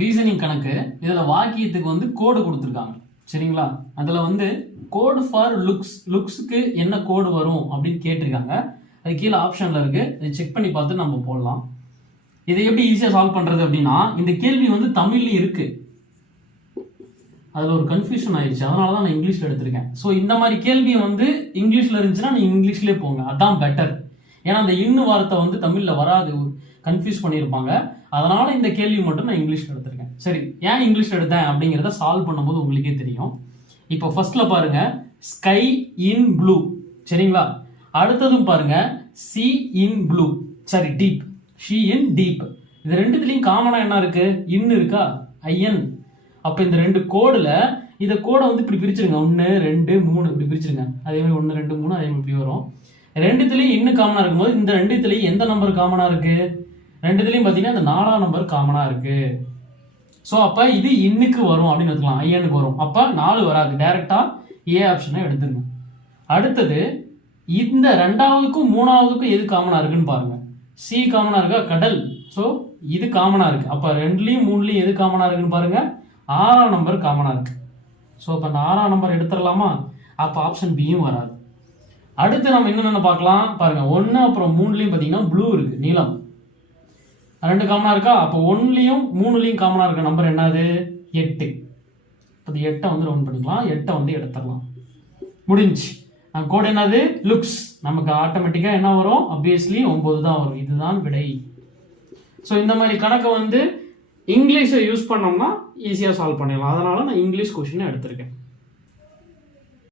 Reasoning கணக்கு. இதுல வாக்கியத்துக்கு வந்து கோடு கொடுத்துருக்காங்க. சரிங்களா? அதுல வந்து கோட் ஃபார் லுக்ஸ்க்கு என்ன கோடு வரும் அப்படின்னு கேட்டிருக்காங்க. அது கீழே ஆப்ஷன்ல இருக்கு. இதை செக் பண்ணி பார்த்து நம்ம போடலாம். இதை எப்படி ஈஸியா சால்வ் பண்றது அப்படின்னா, இந்த கேள்வி வந்து தமிழ்லயும் இருக்கு. அதுல ஒரு கன்ஃபியூஷன் ஆயிடுச்சு, அதனாலதான் நான் இங்கிலீஷ்ல எடுத்திருக்கேன். ஸோ இந்த மாதிரி கேள்வி வந்து இங்கிலீஷ்ல இருந்துச்சுன்னா நீங்க இங்கிலீஷ்லயே போங்க, அதான் பெட்டர். ஏன்னா அந்த இன்னு வார்த்தை வந்து தமிழ்ல வராது, கன்ஃபியூஸ் பண்ணியிருப்பாங்க. அதனால இந்த கேள்வி மட்டும் நான் இங்கிலீஷ்ல எடுத்திருக்கேன். சரி, ஏன் இங்கிலீஷ்ல எடுத்தேன் அப்படிங்கிறத சால்வ் பண்ணும்போது உங்களுக்கே தெரியும். இப்போ ஃபர்ஸ்ட்ல பாருங்க, ஸ்கை இன் ப்ளூ. சரிங்களா? அடுத்ததும் பாருங்க, C in blue, sorry deep, she in deep. இது ரெண்டுத்துலயும் காமனா என்ன இருக்கு? இன் இருக்கா? ஐஎன். அப்ப இந்த ரெண்டு கோடுல இந்த கோடை வந்து இப்படி பிரிச்சிருங்க. 1 2 3 இப்படி பிரிச்சிருங்க. அதே மாதிரி 1 2 3 அதே மாதிரி இப்படி வரும். ரெண்டுத்துலயும் இன்னும் காமனா இருக்கும்போது இந்த ரெண்டுத்துலயும் எந்த நம்பர் காமனா இருக்கு? ரெண்டுத்துலயும் பாத்தீங்கன்னா இந்த 4ஆம் நம்பர் காமனா இருக்கு. சோ அப்ப இது இன்னுக்கு வரும் அப்படின்னு வச்சுக்கலாம், ஐஎனுக்கு வரும். அப்ப 4 வராது, டைரக்டா ஏ ஆப்ஷனை எடுத்துருங்க. அடுத்தது இந்த ரெண்டாவதுக்கும் மூணாவதுக்கும் எது காமனா இருக்குன்னு பாருங்க. சி காமனா இருக்கா? கடல். சோ இது காமனா இருக்கு. அப்ப 2லயும் 3லயும் எது காமனா இருக்குன்னு பாருங்க. 6ஆம் நம்பர் காமனா இருக்கு. ஸோ அப்போ அந்த 6ஆம் நம்பர் எடுத்துடலாமா? அப்போ ஆப்ஷன் பியும் வராது. அடுத்து நம்ம என்னென்ன பார்க்கலாம் பாருங்க. 1 அப்புறம் 3லயும் பார்த்தீங்கன்னா ப்ளூ இருக்கு, நீலம். 2 காமனா இருக்கா? அப்போ 1லயும் 3லயும் காமனா இருக்க நம்பர் என்னது? 8. இப்போ 8 வந்து ரவுண்ட் பண்ணிக்கலாம், 8 வந்து எடுத்துடலாம். முடிஞ்சு. கோட் என்னது? லுக்ஸ். நமக்கு ஆட்டோமேட்டிக்கா என்ன வரும்? ஆப்வியஸ்லி 9 தான் வரும். இதுதான் விடை. ஸோ இந்த மாதிரி கணக்கை வந்து இங்கிலீஷை யூஸ் பண்ணோம்னா ஈஸியாக சால்வ் பண்ணிடலாம். அதனால நான் இங்கிலீஷ் கொஸ்டினை எடுத்திருக்கேன்.